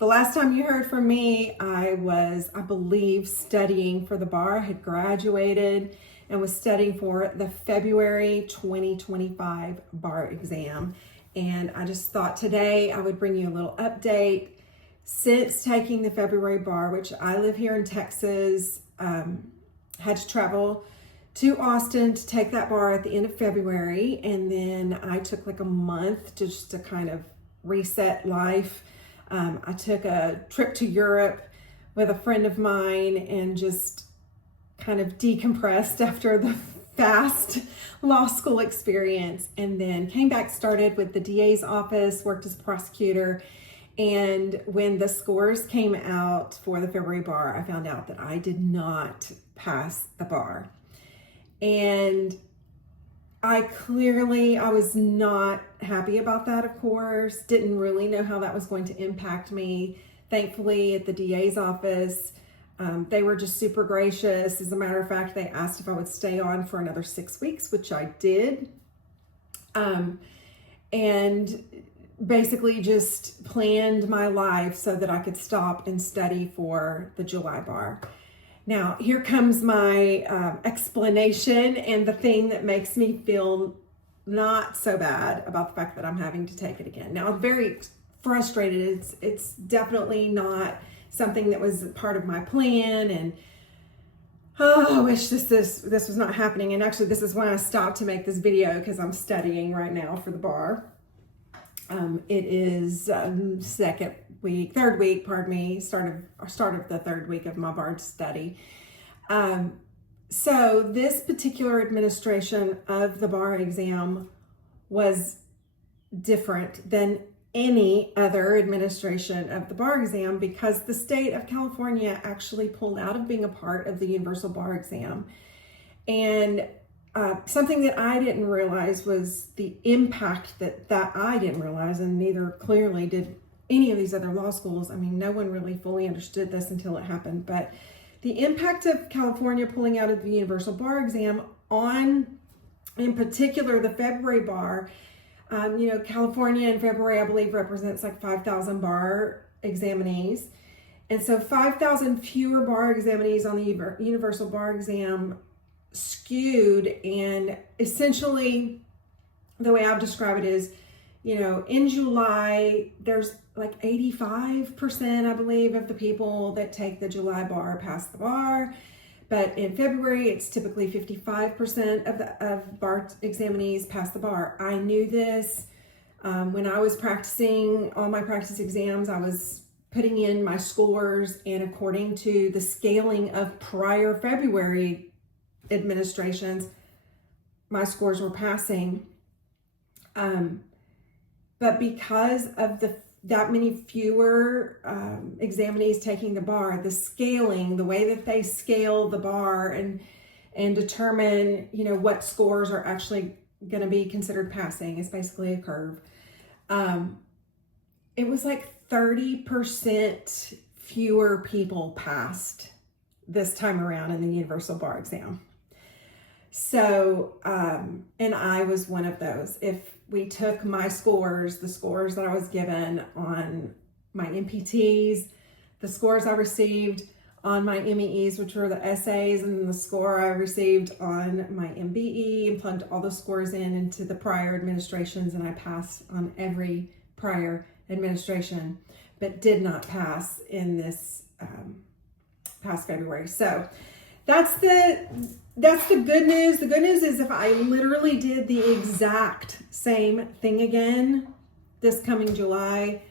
The last time you heard from me, I was, I believe, studying for the bar. I had graduated and was studying for the February 2025 bar exam. And I just thought today I would bring you a little update. Since taking the February bar, which I live here in Texas, had to travel to Austin to take that bar at the end of February. And then I took like a month just to kind of reset life. I took a trip to Europe with a friend of mine and just kind of decompressed after the fast law school experience, and then came back, started with the DA's office, worked as a prosecutor. And when the scores came out for the February bar, I found out that I did not pass the bar. And I was not happy about that, of course. Didn't really know how that was going to impact me. Thankfully, at the DA's office, they were just super gracious. As a matter of fact, they asked if I would stay on for another 6 weeks, which I did. And basically just planned my life so that I could stop and study for the July bar. Now, here comes my explanation and the thing that makes me feel not so bad about the fact that I'm having to take it again. Now, I'm very frustrated. It's definitely not something that was part of my plan, and I wish this was not happening. And actually, this is when I stopped to make this video, because I'm studying right now for the bar. It is third week, pardon me, start of the third week of my bar study. So this particular administration of the bar exam was different than any other administration of the bar exam, because the state of California actually pulled out of being a part of the universal bar exam. And something that I didn't realize was the impact that I didn't realize, and neither clearly did any of these other law schools. I mean, no one really fully understood this until it happened. But the impact of California pulling out of the universal bar exam on, in particular, the February bar. California in February, I believe, represents like 5,000 bar examinees. And so 5,000 fewer bar examinees on the universal bar exam skewed. And essentially, the way I've described it is, in July, there's like 85%, I believe, of the people that take the July bar pass the bar. But in February, it's typically 55% of bar examinees pass the bar. I knew this when I was practicing all my practice exams. I was putting in my scores, and according to the scaling of prior February administrations, my scores were passing. But because of that many fewer examinees taking the bar, the scaling, the way that they scale the bar and determine, what scores are actually going to be considered passing, is basically a curve. It was like 30% fewer people passed this time around in the universal bar exam. So, and I was one of those. If we took my scores, the scores that I was given on my MPTs, the scores I received on my MEEs, which were the essays, and then the score I received on my MBE, and plugged all the scores into the prior administrations, and I passed on every prior administration, but did not pass in this past February. So that's the good news. The good news is, if I literally did the exact same thing again this coming July,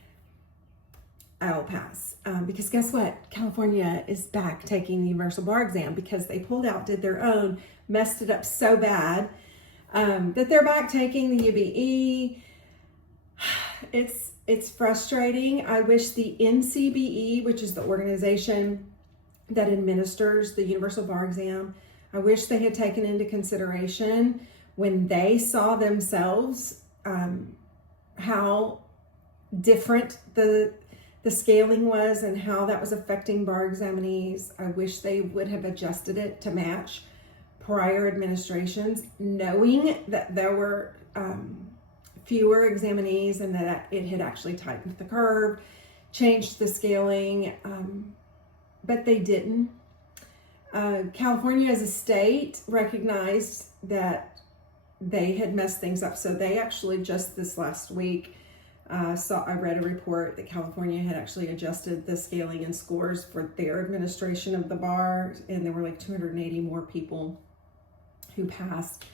I'll pass. Because guess what? California is back taking the universal bar exam, because they pulled out, did their own, messed it up so bad that they're back taking the UBE. It's frustrating. I wish the NCBE, which is the organization that administers the universal bar exam, I wish they had taken into consideration, when they saw themselves, how different the scaling was and how that was affecting bar examinees. I wish they would have adjusted it to match prior administrations, knowing that there were fewer examinees and that it had actually tightened the curve. changed the scaling, but they didn't. California as a state recognized that they had messed things up. So they actually just this last week I read a report that California had actually adjusted the scaling and scores for their administration of the bar, and there were like 280 more people who passed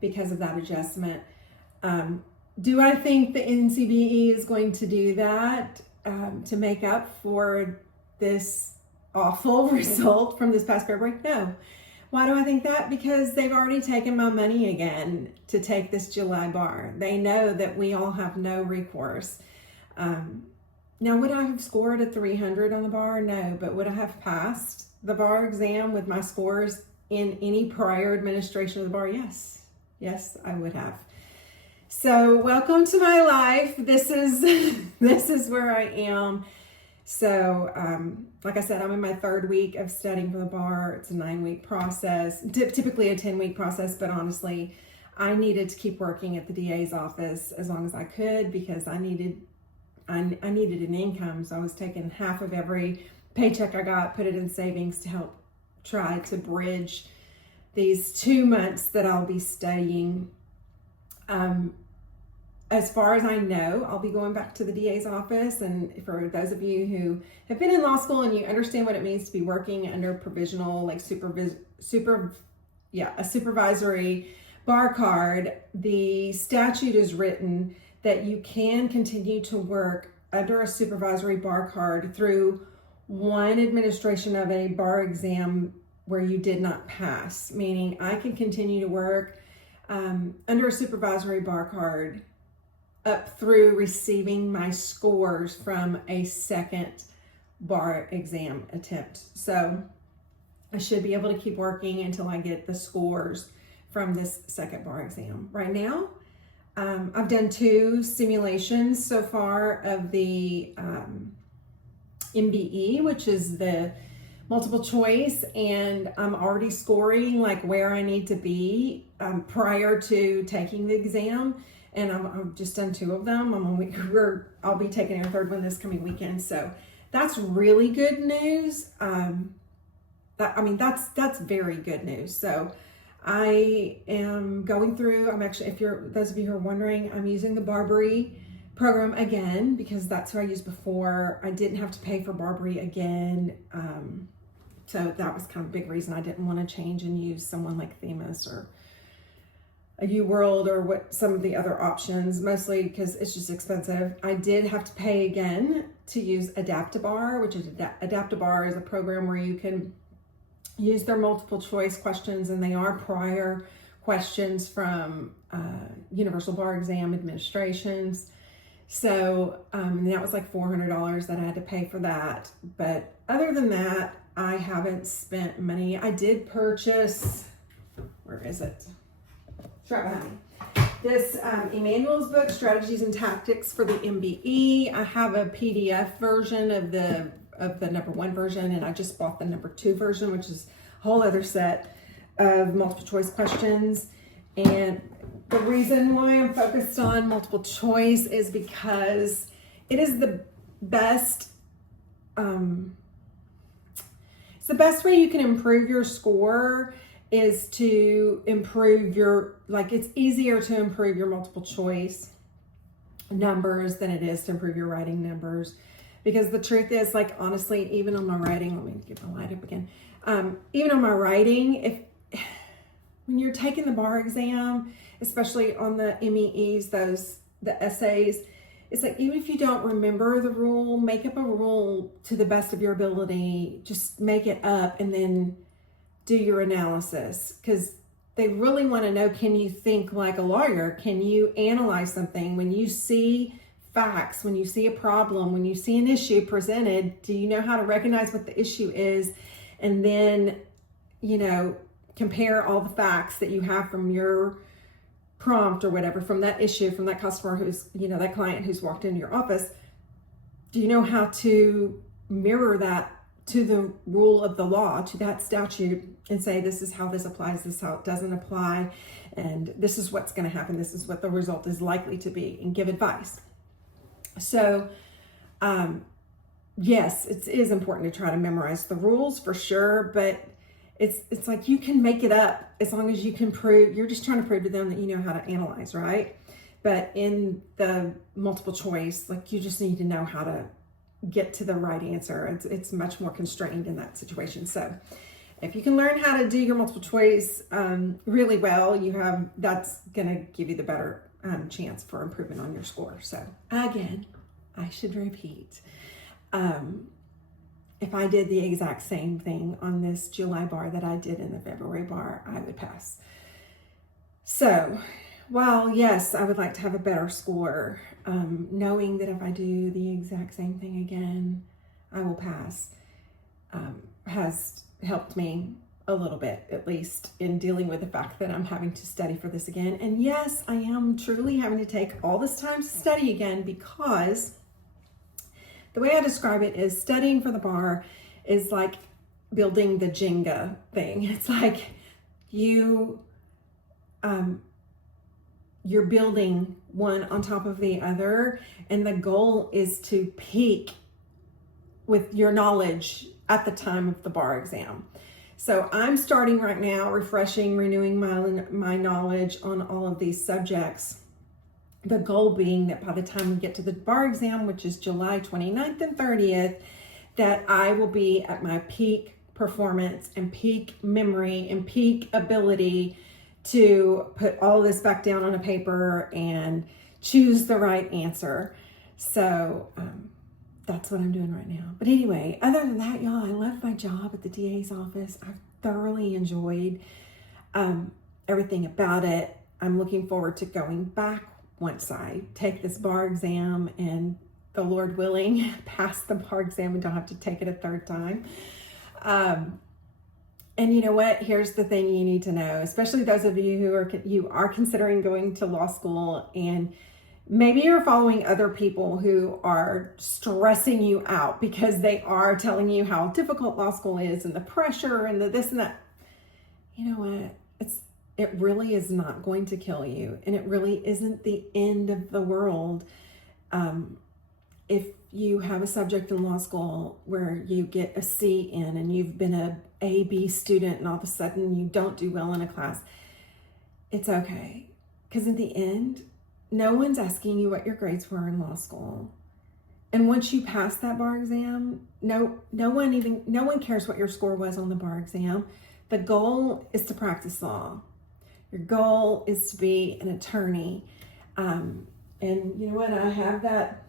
because of that adjustment. Do I think the NCBE is going to do that to make up for this awful result from this past February? No. Why do I think that? Because they've already taken my money again to take this July bar. They know that we all have no recourse. Now, would I have scored a 300 on the bar? No, but would I have passed the bar exam with my scores in any prior administration of the bar? Yes. Yes, I would have. So welcome to my life. This is where I am. So, like I said, I'm in my 3rd week of studying for the bar. It's a 9-week process, typically a 10-week process, but honestly, I needed to keep working at the DA's office as long as I could because I needed an income. So I was taking half of every paycheck I got, put it in savings to help try to bridge these 2 months that I'll be studying. As far as I know, I'll be going back to the DA's office. And for those of you who have been in law school and you understand what it means to be working under provisional, like a supervisory bar card, the statute is written that you can continue to work under a supervisory bar card through one administration of a bar exam where you did not pass, meaning I can continue to work under a supervisory bar card up through receiving my scores from a second bar exam attempt. So I should be able to keep working until I get the scores from this second bar exam. Right now, I've done 2 simulations so far of the MBE, which is the multiple choice, and I'm already scoring like where I need to be prior to taking the exam. And I've just done 2 of them. I'll be taking a 3rd one this coming weekend. So that's really good news. That's very good news. So I am going through, those of you who are wondering, I'm using the Barbary program again because that's who I used before. I didn't have to pay for Barbary again. So that was kind of a big reason I didn't want to change and use someone like Themis or a UWorld or what some of the other options, mostly because it's just expensive. I did have to pay again to use Adapt-A-Bar, which is Adapt-A-Bar is a program where you can use their multiple choice questions, and they are prior questions from Universal Bar Exam administrations. So that was like $400 that I had to pay for that. But other than that, I haven't spent money. I did purchase, where is it? Right behind me. This Emmanuel's book, Strategies and Tactics for the MBE. I have a PDF version of the number 1 version, and I just bought the number 2 version, which is a whole other set of multiple choice questions. And the reason why I'm focused on multiple choice is because it is the best. It's the best way you can improve your score. Is to improve it's easier to improve your multiple choice numbers than it is to improve your writing numbers. Because the truth is, like, honestly, even on my writing, let me get my light up again. Even on my writing, when you're taking the bar exam, especially on the MEEs, the essays, it's like, even if you don't remember the rule, make up a rule to the best of your ability, just make it up and then do your analysis, because they really want to know, can you think like a lawyer? Can you analyze something? When you see facts, when you see a problem, when you see an issue presented, do you know how to recognize what the issue is? And then, compare all the facts that you have from your prompt or whatever, from that issue, from that customer who's, that client who's walked into your office. Do you know how to mirror that to the rule of the law, to that statute, and say, this is how this applies, this is how it doesn't apply, and this is what's going to happen, this is what the result is likely to be, and give advice. So yes, it is important to try to memorize the rules for sure, but it's like you can make it up as long as you can prove, you're just trying to prove to them that you know how to analyze, right? But in the multiple choice, like you just need to know how to get to the right answer. It's much more constrained in that situation. So if you can learn how to do your multiple choice really well, that's going to give you the better chance for improvement on your score. So again, I should repeat. If I did the exact same thing on this July bar that I did in the February bar, I would pass. So while yes, I would like to have a better score, knowing that if I do the exact same thing again, I will pass, has helped me a little bit, at least in dealing with the fact that I'm having to study for this again. And yes, I am truly having to take all this time to study again, because the way I describe it is studying for the bar is like building the Jenga thing. It's like you're building one on top of the other, and the goal is to peak with your knowledge at the time of the bar exam. So I'm starting right now, refreshing, renewing my knowledge on all of these subjects. The goal being that by the time we get to the bar exam, which is July 29th and 30th, that I will be at my peak performance and peak memory and peak ability to put all this back down on a paper and choose the right answer. So that's what I'm doing right now. But anyway, other than that, y'all, I love my job at the DA's office. I've thoroughly enjoyed everything about it. I'm looking forward to going back once I take this bar exam and, the Lord willing, pass the bar exam and don't have to take it a third time. And you know what? Here's the thing you need to know, especially those of you who are considering going to law school, and maybe you're following other people who are stressing you out because they are telling you how difficult law school is and the pressure and the this and that. You know what? It really is not going to kill you, and it really isn't the end of the world. If you have a subject in law school where you get a C in and you've been a B student and all of a sudden you don't do well in a class, it's okay. Because in the end, no one's asking you what your grades were in law school. And once you pass that bar exam, no one cares what your score was on the bar exam. The goal is to practice law. Your goal is to be an attorney. And you know what? I have that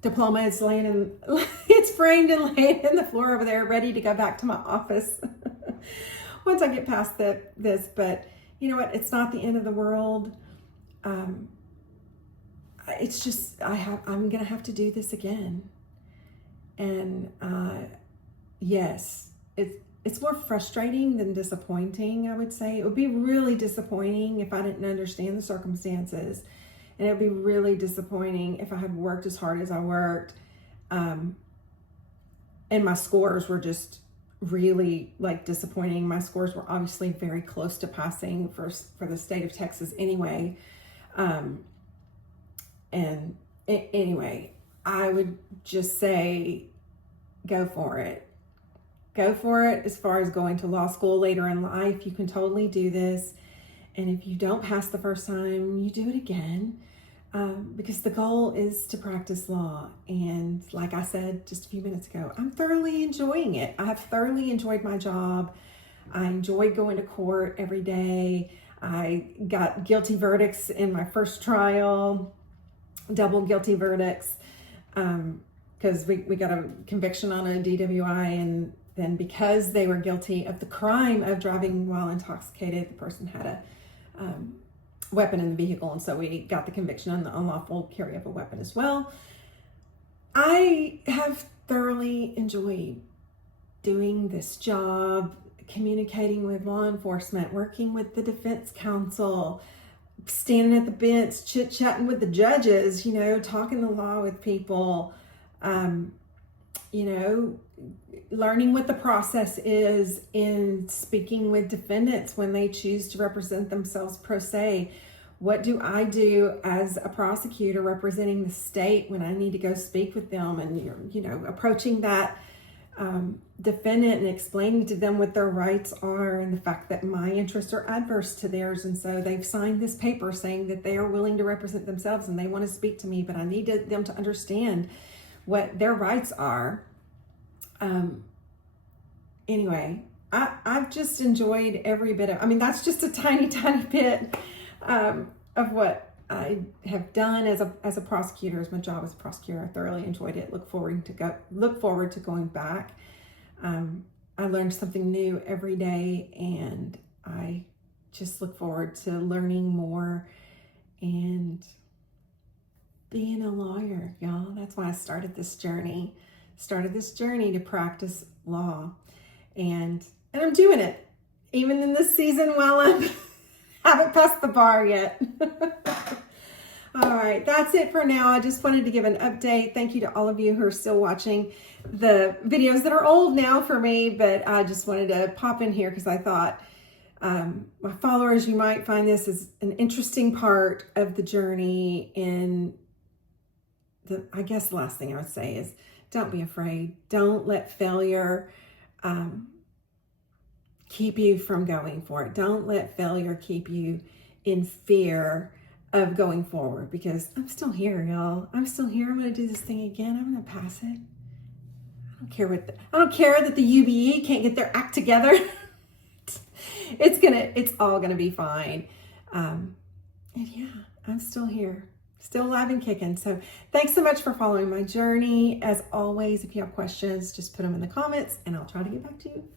diploma. It's it's framed and laying in the floor over there, ready to go back to my office once I get past this. But you know what? It's not the end of the world. It's just, I'm going to have to do this again. And yes, it's more frustrating than disappointing, I would say. It would be really disappointing if I didn't understand the circumstances. And it would be really disappointing if I had worked as hard as I worked. And my scores were just really disappointing. My scores were obviously very close to passing for the state of Texas anyway. Anyway, I would just say, go for it. Go for it. As far as going to law school later in life, you can totally do this. And if you don't pass the first time, you do it again, because the goal is to practice law. And like I said just a few minutes ago, I'm thoroughly enjoying it. I have thoroughly enjoyed my job. I enjoyed going to court every day. I got guilty verdicts in my first trial, double guilty verdicts, because we got a conviction on a DWI, and then because they were guilty of the crime of driving while intoxicated, the person had a weapon in the vehicle, and so we got the conviction on the unlawful carry of a weapon as well. I have thoroughly enjoyed doing this job, communicating with law enforcement, working with the defense counsel, standing at the bench, chit-chatting with the judges, talking the law with people, learning what the process is in speaking with defendants when they choose to represent themselves pro se, What do I do as a prosecutor representing the state when I need to go speak with them, and approaching that defendant and explaining to them what their rights are and the fact that my interests are adverse to theirs, and so they've signed this paper saying that they are willing to represent themselves and they want to speak to me, but I need them to understand what their rights are. Anyway, I've just enjoyed every bit of, that's just a tiny bit of what I have done as a prosecutor, as my job as a prosecutor. I thoroughly enjoyed it. Look forward to going back. I learned something new every day, and I just look forward to learning more and being a lawyer, y'all. That's why I started this journey to practice law, and I'm doing it even in this season while I haven't passed the bar yet. All right, that's it for now. I just wanted to give an update. Thank you to all of you who are still watching the videos that are old now for me, but I just wanted to pop in here because I thought my followers, you might find this as an interesting part of the journey. And I guess the last thing I would say is, don't be afraid. Don't let failure keep you from going for it. Don't let failure keep you in fear of going forward, because I'm still here, y'all. I'm still here. I'm going to do this thing again. I'm going to pass it. I don't care that the UBE can't get their act together. It's all going to be fine. And yeah, I'm still here, still alive and kicking. So thanks so much for following my journey. As always, if you have questions, just put them in the comments and I'll try to get back to you.